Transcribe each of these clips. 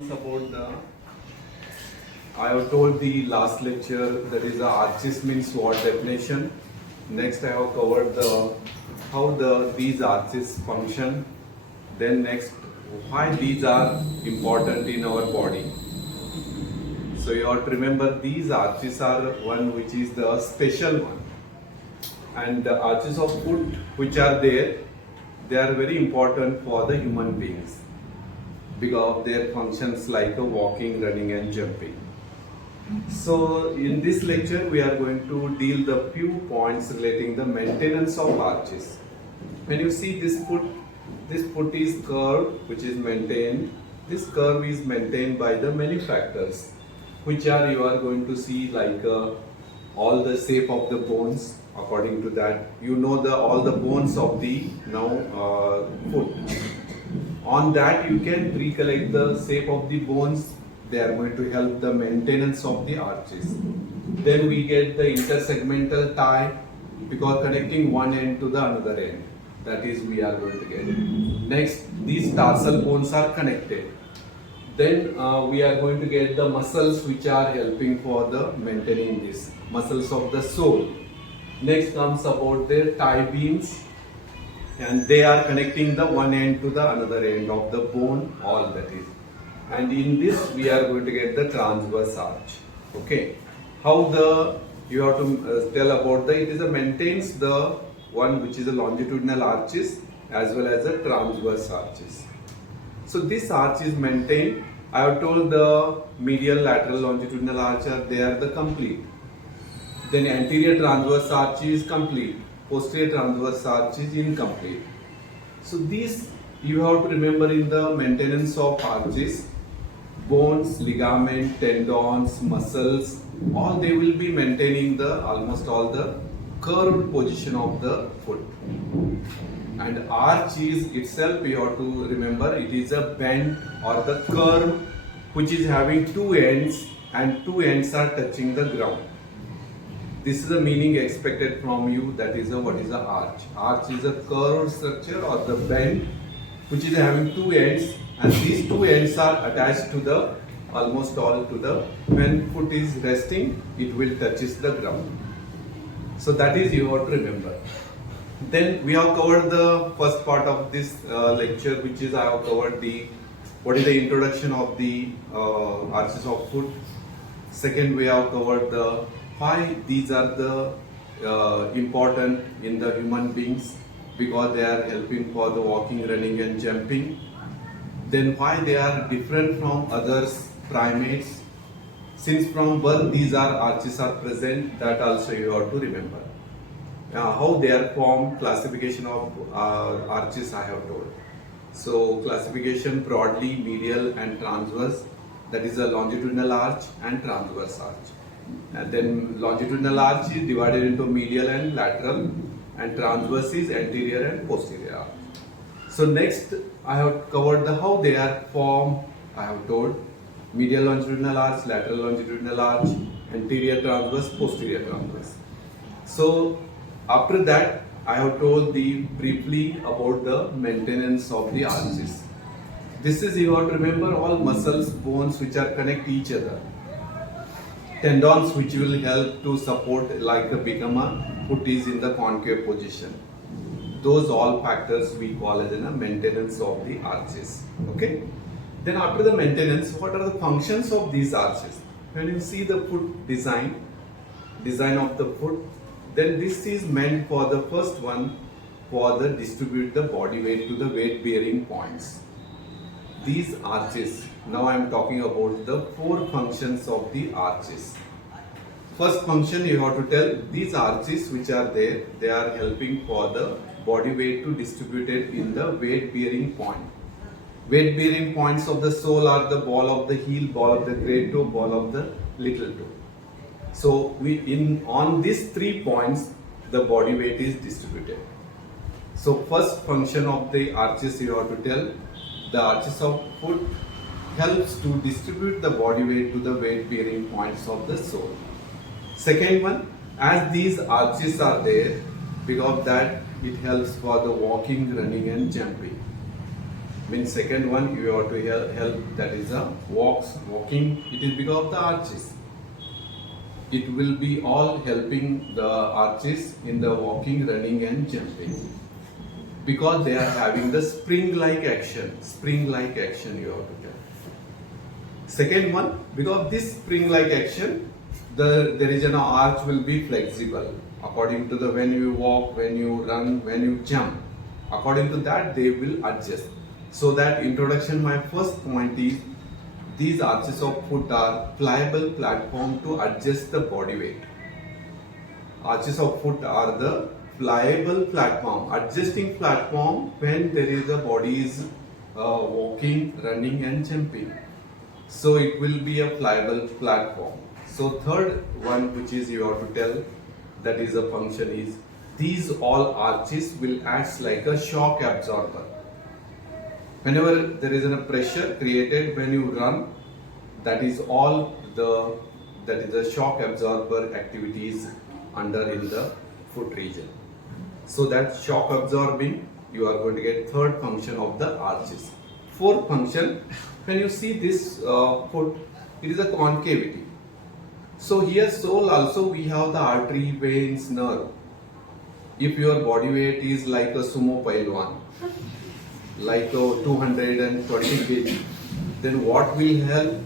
About the I have told the last lecture that is the arches means what definition. Next I have covered the how these arches function. Then next why these are important in our body. So you have to remember these arches are one which is the special one, and the arches of foot which are there, they are very important for the human beings because of their functions like walking, running and jumping. So in this lecture we are going to deal the few points relating the maintenance of arches. When you see this foot is curved, which is maintained. This curve is maintained by the many factors, which are you are going to see like all the shape of the bones. According to that, you know all the bones of the foot. On that you can recollect the shape of the bones. They are going to help the maintenance of the arches. Then we get the intersegmental tie because connecting one end to the another end. That is we are going to get. Next, these tarsal bones are connected. Then we are going to get the muscles which are helping for the maintaining this muscles of the sole. Next comes about the tie beams, and they are connecting the one end to the another end of the bone, all that is. And in this we are going to get the transverse arch. Okay, how you have to tell about it is a maintains the one which is a longitudinal arches as well as a transverse arches. So this arch is maintained. I have told the medial, lateral, longitudinal arch are they are the complete. Then anterior transverse arch is complete. Posterior transverse arch is incomplete. So these you have to remember in the maintenance of arches. Bones, ligament, tendons, muscles, all they will be maintaining the almost all the curved position of the foot. And arch is itself, you have to remember, it is a bend or the curve which is having two ends and two ends are touching the ground. This is the meaning expected from you, that is what is a arch. Arch is a curved structure or the bend which is having two ends, and these two ends are attached to the almost all to the when foot is resting, it will touches the ground. So that is you have to remember. Then we have covered the first part of this lecture, which is I have covered what is the introduction of the arches of foot. Second, we have covered the why these are the important in the human beings because they are helping for the walking, running and jumping. Then why they are different from others primates. Since from birth these arches are present, that also you have to remember. How they are formed, classification of arches I have told. So classification broadly medial and transverse, that is a longitudinal arch and transverse arch. And then longitudinal arch is divided into medial and lateral, and transverse is anterior and posterior arch. So next I have covered how they are formed. I have told medial longitudinal arch, lateral longitudinal arch, anterior transverse, posterior transverse. So after that I have told briefly about the maintenance of the arches. This is you have to remember all muscles, bones which are connect each other. Tendons which will help to support like become a foot is in the concave position. Those all factors we call as a maintenance of the arches. Okay. Then after the maintenance, what are the functions of these arches? When you see the foot design of the foot, then this is meant for the first one for the distribute the body weight to the weight bearing points. These arches, now I am talking about the four functions of the arches. First function you have to tell, these arches which are there, they are helping for the body weight to distribute it in the weight bearing point. Weight bearing points of the sole are the ball of the heel, ball of the great toe, ball of the little toe. So on these 3 points the body weight is distributed. So first function of the arches you have to tell, the arches of foot helps to distribute the body weight to the weight bearing points of the sole. Second one, as these arches are there, because of that it helps for the walking, running and jumping. Means second one you have to help, that is a walking. It is because of the arches. It will be all helping the arches in the walking, running and jumping, because they are having the spring-like action. Spring-like action you have to tell. Second one, because this spring-like action, there is an arch will be flexible according to the when you walk, when you run, when you jump. According to that, they will adjust. So that introduction, my first point is these arches of foot are pliable platform to adjust the body weight. Arches of foot are the pliable platform, adjusting platform when there is a body is walking, running and jumping. So it will be a pliable platform. So third one, which is you have to tell, that is a function, is these all arches will act like a shock absorber. Whenever there is a pressure created when you run, that is the shock absorber activities under in the foot region. So that shock absorbing, you are going to get third function of the arches. Fourth function, when you see this foot, it is a concavity. So here sole also we have the artery, veins, nerve. If your body weight is like a sumo pailwan, like a 220 kg, then what will help?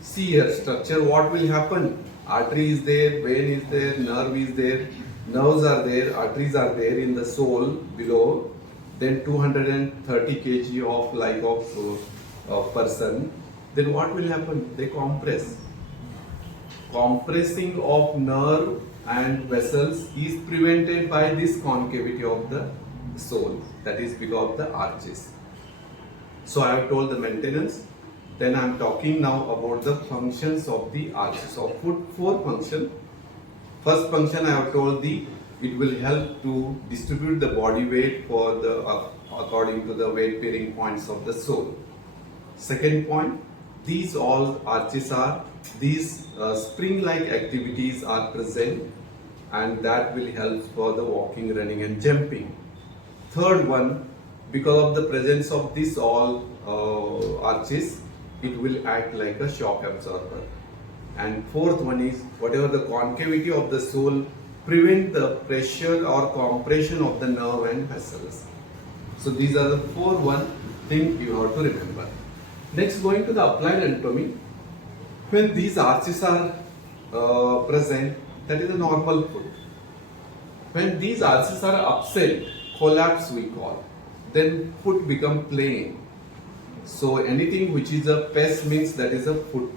See here structure, what will happen? Artery is there, vein is there, nerve is there, nerves are there, arteries are there in the sole below. Then 230 kg of like of person, then what will happen? They compress. Compressing of nerve and vessels is prevented by this concavity of the sole, that is because of the arches. So I have told the maintenance. Then I am talking now about the functions of the arches of foot. Four function. First function I have told it will help to distribute the body weight for the according to the weight bearing points of the sole. Second point, these all arches are spring-like activities are present, and that will help for the walking, running and jumping. Third one, because of the presence of these all arches, it will act like a shock absorber. And fourth one is whatever the concavity of the sole prevent the pressure or compression of the nerve and vessels. So these are the one thing you have to remember. Next, going to the applied anatomy. When these arches are present, that is a normal foot. When these arches are upset, collapse we call, then foot become plane. So anything which is a pes means that is a foot.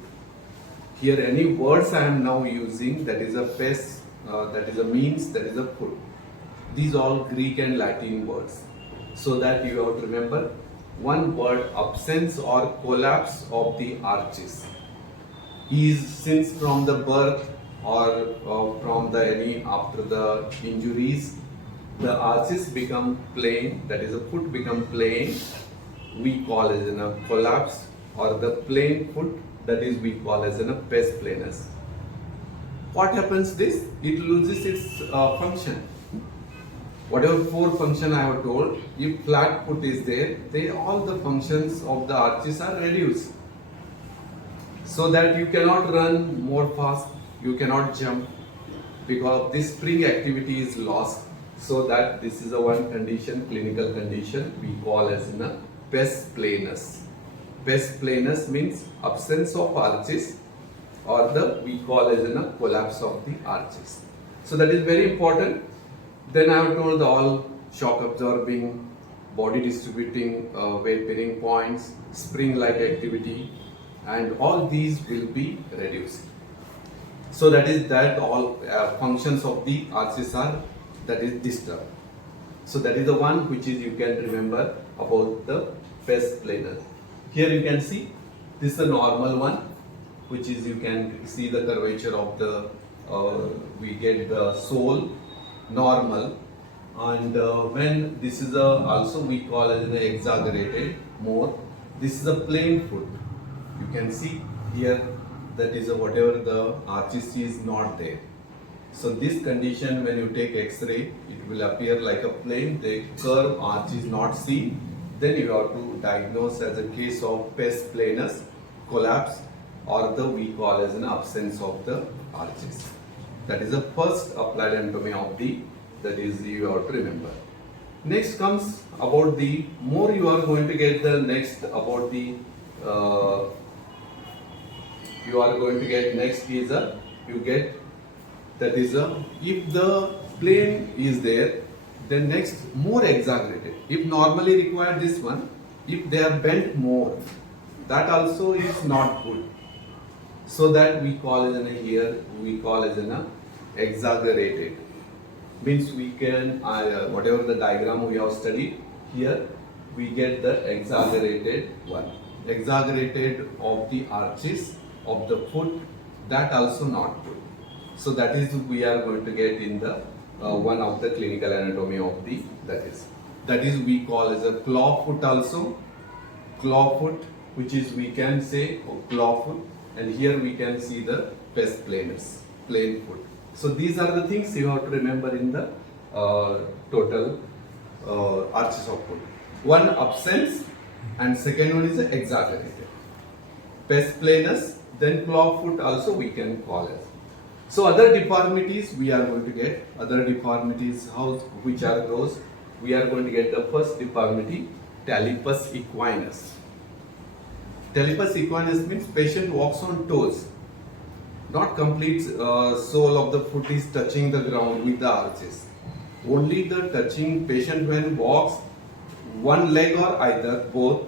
Here any words I am now using, that is a pes, that is a means, that is a foot. These all Greek and Latin words. So that you have to remember one word, absence or collapse of the arches is since from the birth or from the any after the injuries, the arches become plane, that is a foot become plane, we call as in a collapse, or the plane foot, that is we call as in a pes planus. What happens this? It loses its function. Whatever four function I have told, if flat foot is there, all the functions of the arches are reduced. So that you cannot run more fast, you cannot jump, because this spring activity is lost. So that this is a one condition, clinical condition, we call as in a pes planus. Pes planus means absence of arches, or we call as in a collapse of the arches. So that is very important. Then I have told all shock absorbing, body distributing, weight bearing points, spring like activity, and all these will be reduced. So that is that all functions of the arches are that is disturbed. So that is the one which is you can remember about the pes planus. Here you can see this is a normal one, which is you can see the curvature of the we get the sole normal, and when this is also we call as an exaggerated more, this is a plain foot. You can see here that is whatever the arches is not there. So this condition, when you take X-ray, it will appear like a plane, the curve arch is not seen, then you have to diagnose as a case of pes planus, collapse, or the we call as an absence of the arches. That is the first applied anatomy of the, that is you have to remember. Next comes about the, more you are going to get the next about the, you are going to get next is a, you get, that is a, if the plane is there, then next more exaggerated. If normally required this one, if they are bent more, that also is not good. So that we call as an here, we call as an exaggerated. Means we can, whatever the diagram we have studied, here we get the exaggerated one. Exaggerated of the arches of the foot, that also not good. So that is we are going to get in the one of the clinical anatomy of the, that is we call as a claw foot also, claw foot, which is we can say claw foot, and here we can see the pes planus, plain foot. So these are the things you have to remember in the total arches of foot. One absence and second one is exaggerated. Pes planus, then claw foot also we can call as. So other deformities we are going to get, other deformities, how, which are those? We are going to get the first deformity, talipus equinus. Talipus equinus means patient walks on toes. Not complete sole of the foot is touching the ground with the arches. Only the touching patient when walks, one leg or either both,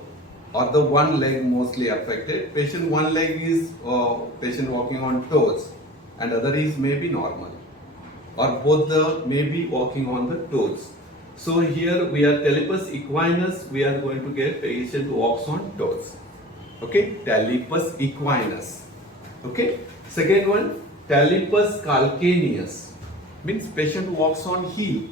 or the one leg mostly affected. Patient one leg is patient walking on toes, and other is maybe normal, or both the maybe walking on the toes. So here we are talipus equinus, we are going to get patient walks on toes. Okay, talipus equinus. Okay, second one, talipus calcaneus, means patient walks on heel.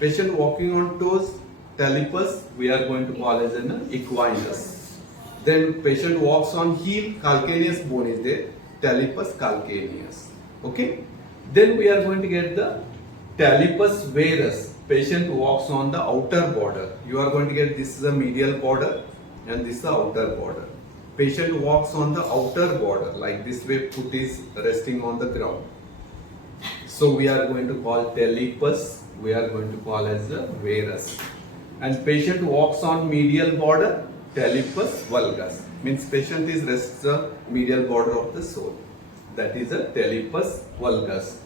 Patient walking on toes, talipus we are going to call as an equinus. Then patient walks on heel, calcaneus bone is there, talipus calcaneus. Okay, then we are going to get the talipus varus. Patient walks on the outer border. You are going to get, this is a medial border and this is the outer border. Patient walks on the outer border, like this way, foot is resting on the ground. So we are going to call talipus, we are going to call as the varus. And patient walks on medial border, talipus valgus, means patient is rests the medial border of the sole. That is a talipus valgus.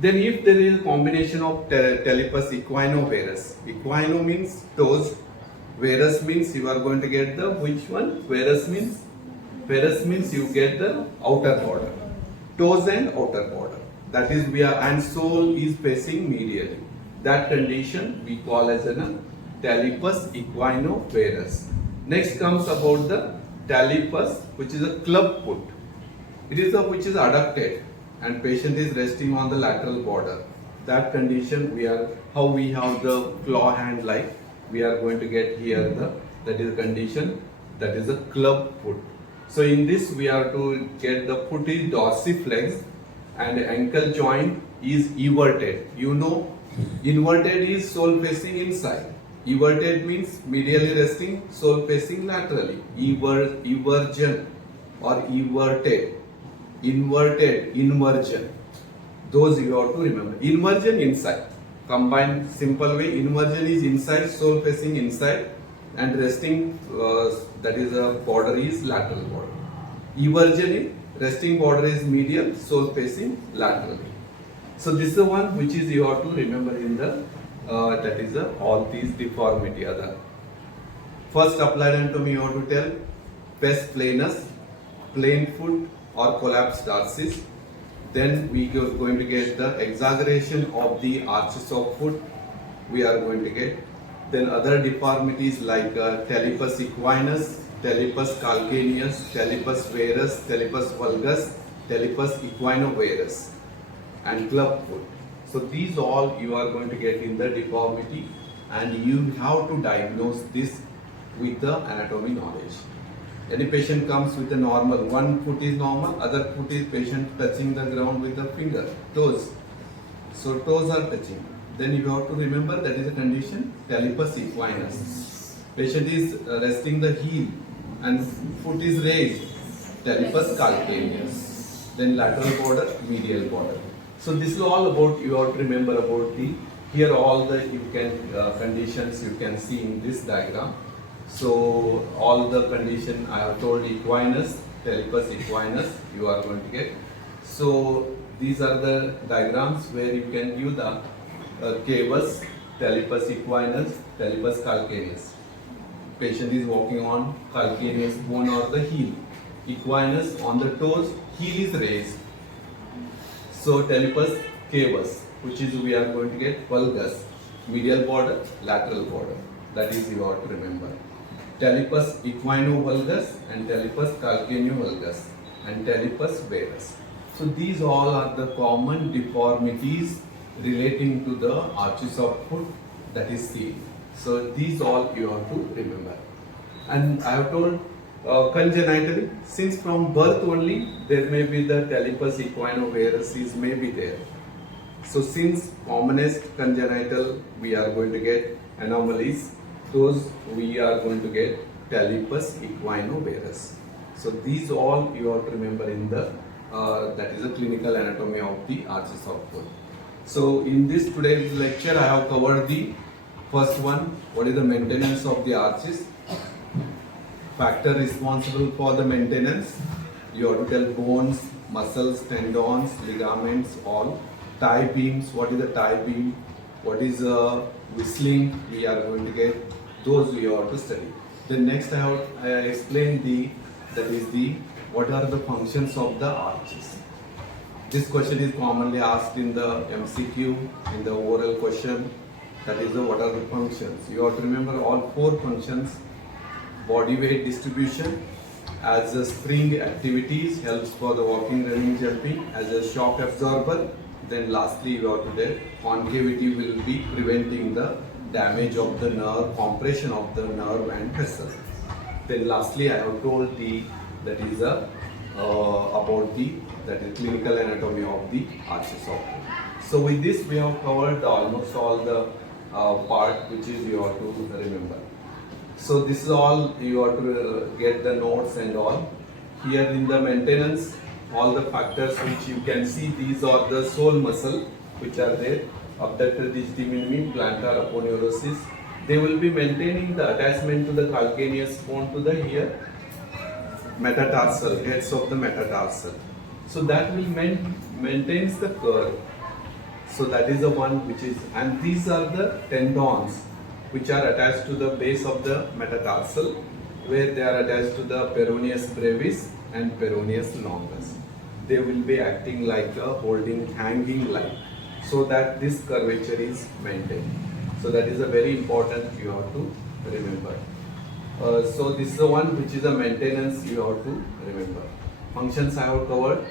Then if there is a combination of talipus equino-varus, equino means toes, varus means you are going to get the, which one? Varus means you get the outer border, toes and outer border. That is we are, and sole is facing medially. That condition we call as a talipus equino-varus. Next comes about the talipus, which is a club foot. It is a which is adducted and patient is resting on the lateral border. That condition we are, how we have the claw hand like, we are going to get here the, that is the condition, that is a club foot. So in this we are to get the foot is dorsiflex and ankle joint is everted. You know, inverted is sole facing inside. Everted means medially resting, sole facing laterally. Eversion or everted. Inverted, inversion. Those you have to remember. Inversion inside. Combined simple way, inversion is inside, sole facing inside, and resting, that is a border is lateral border. Eversion is resting border is medial, sole facing laterally. So this is the one which is you have to remember in the, that is all these deformity other. First applied anatomy you have to tell, pes planus, plain foot or collapsed arches. Then we are going to get the exaggeration of the arches of foot. We are going to get. Then other deformities like talipus equinus, talipus calcaneus, talipus varus, talipus valgus, talipus equino-varus, and club foot. So these all you are going to get in the deformity, and you have to diagnose this with the anatomy knowledge. Any patient comes with a normal, one foot is normal, other foot is patient touching the ground with the finger, toes. So toes are touching. Then you have to remember that is a condition, talipus equinus. Patient is resting the heel and foot is raised, talipus calcaneus. Then lateral border, medial border. So this is all about, you have to remember about the, here all the you can conditions you can see in this diagram. So all the condition I have told, equinus, talipus equinus you are going to get. So these are the diagrams where you can view the cavus, talipus equinus, talipus calcaneus. Patient is walking on calcaneus bone or the heel. Equinus on the toes, heel is raised. So talipus cavus, which is we are going to get valgus, medial border, lateral border. That is you have to remember. Talipus equinovalgus and talipus calcaneovalgus and talipus varus. So these all are the common deformities relating to the arches of foot, that is seen. So these all you have to remember. And I have told congenitally, since from birth only there may be the talipus equinovarus may be there. So since commonest congenital we are going to get anomalies, those we are going to get talipus equinovarus. So these all you have to remember in the that is a clinical anatomy of the arches of foot. So in this today's lecture I have covered the first one, what is the maintenance of the arches, factor responsible for the maintenance, you have to tell bones, muscles, tendons, ligaments, all. Tie beams, what is the tie beam, what is whistling we are going to get, those you have to study. Then next I have explained the, that is the, what are the functions of the arches. This question is commonly asked in the MCQ, in the oral question, that is the what are the functions. You have to remember all four functions. Body weight distribution, as a spring activities helps for the walking, running, jumping, as a shock absorber. Then lastly you have to tell concavity will be preventing the damage of the nerve, compression of the nerve and vessel. Then lastly I have told the, that is a about the, that is clinical anatomy of the arches of foot. So with this we have covered almost all the part which is you have to remember. So this is all you have to get the notes and all. Here in the maintenance, all the factors which you can see, these are the sole muscle which are there, abductor digiti minimi, plantar aponeurosis. They will be maintaining the attachment to the calcaneus bone to the here metatarsal, heads of the metatarsal. So that will maintains the curve. So that is the one which is, and these are the tendons which are attached to the base of the metatarsal, where they are attached to the peroneus brevis and peroneus longus. They will be acting like a holding, hanging line, so that this curvature is maintained. So that is a very important you have to remember. So this is the one which is a maintenance you have to remember. Functions I have covered,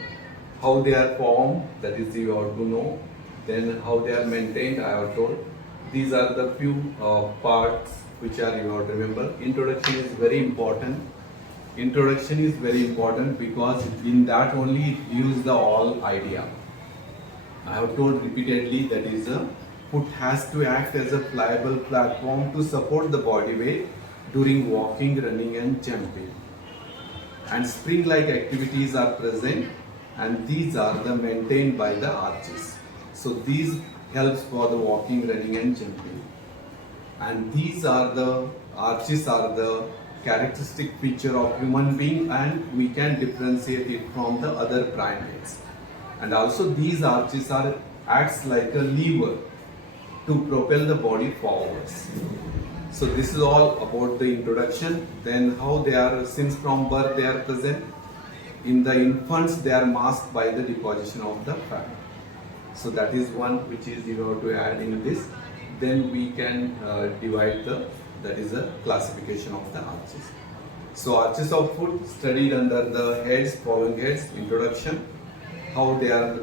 how they are formed, that is you have to know. Then how they are maintained I have told. These are the few parts which are you have to remember. Introduction is very important. Introduction is very important because in that only it gives the all idea. I have told repeatedly that is a foot has to act as a pliable platform to support the body weight during walking, running and jumping. And spring-like activities are present and these are the maintained by the arches. So these helps for the walking, running and jumping. And these are the arches are the characteristic feature of human being and we can differentiate it from the other primates. And also these arches are acts like a lever to propel the body forwards. So this is all about the introduction. Then how they are, since from birth they are present. In the infants they are masked by the deposition of the fat. So that is one which is you have to add in this. Then we can divide the, that is a classification of the arches. So arches of foot studied under the heads, following heads, introduction, how they are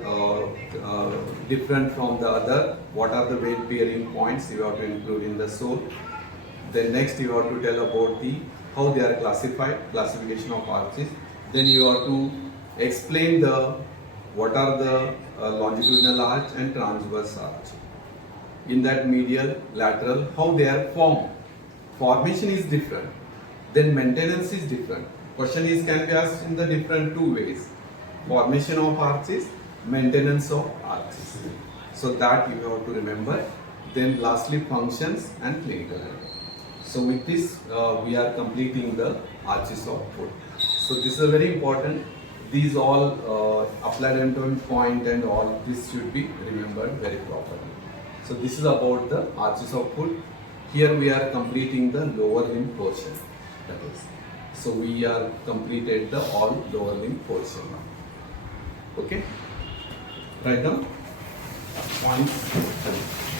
different from the other, what are the weight bearing points you have to include in the sole. Then next you have to tell about the, how they are classified, classification of arches. Then you have to explain the, what are the longitudinal arch and transverse arch. In that medial, lateral, how they are formed. formation is different, then maintenance is different. Question is can be asked in the different two ways: formation of arches, maintenance of arches. So that you have to remember. Then lastly, functions and clinical endpoint. So with this, we are completing the arches of foot. So this is very important. These all applied endpoint point and all this should be remembered very properly. So this is about the arches of foot. Here we are completing the lower limb portion. That is. So we are completed the all lower limb portion now. Okay. Write down points.